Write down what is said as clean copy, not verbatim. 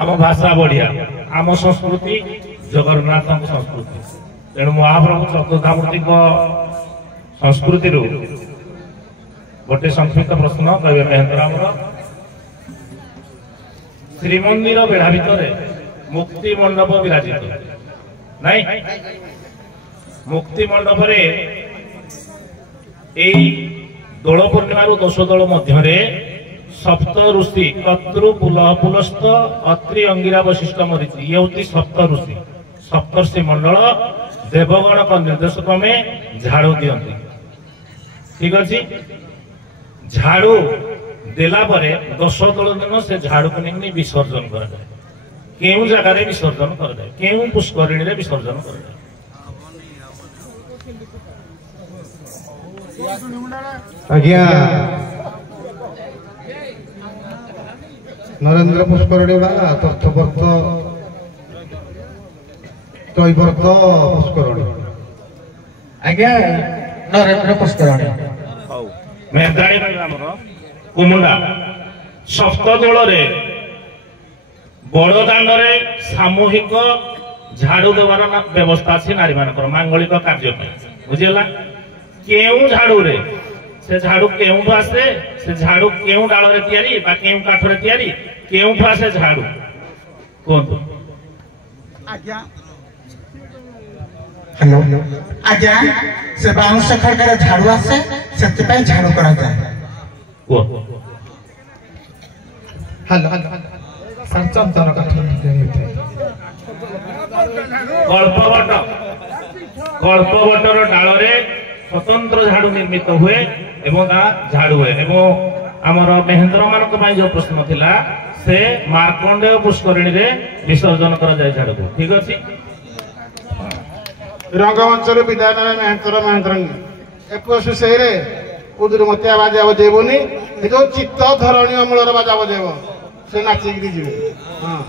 आम भाषा बढ़िया आम संस्कृति जगन्नाथ संस्कृति तेणु महाप्रभु चतुर्धामूर्ति संस्कृति गोटे संक्षिप्त प्रश्न कहे महेंद्र श्रीमंदिर बेढ़ा भितर मुक्ति मंडप विराजित नहीं मुक्ति मंडप दोल पूर्णिमा दोष दल मध्य सप्त ऋषि कत्रु पुलस्त अत्रि अंगिरा वशिष्ठ मरीचि ये हूँ सप्त ऋषि सप्तर्षि मंडल देवगण का निर्देश क्रमे झाड़ू दियंती ठीक अच्छे झाड़ू देला परे दश दल दिन से झाड़ू को नहीं विसर्जन कर केउ जगार विसर्जन कर केउ पुष्करिणी रे विसर्जन कर आज्ञा नरेंद्र पुष्करिणी बा तथ्यव्रत त्रैव्रत पुष्करिणी आज्ञा नरेंद्र पुष्करिणी मेहदाड़ी कुमुंडा सप्त दल बड़दान सामूहिक झाड़ू देवार व्यवस्था अच्छी नारी मान मांगलिक कार्य बुझेगा केउ झाड़ू रे से झाड़ू केउठू आसे से झाड़ू केउ डाल रे तैयारी बा केउ काठ रे तैयारी केउठू आसे झाड़ू कोंतु आज्ञा हेलो आज्ञा से बाउंस खड़कर झाड़ू आसे सेति पई झाड़ू करा जाय को हेलो सरचंदन काठ कल्पवटर डाल रे स्वतंत्र झाड़ू निर्मित हुए एवं झाड़ू हुए एवं आमर महेंद्र मान जो प्रश्न थिला से मार्कंडेय पुष्करिणी रे विसर्जन कर जाय झाड़ू को ठीक अछि रंगमंच विदाय महेंद्र 21 से उदर मतिया बाजा बजेबनी जो चित्त धरणी अमूल बाजा बजेब से नाचिक जी हाँ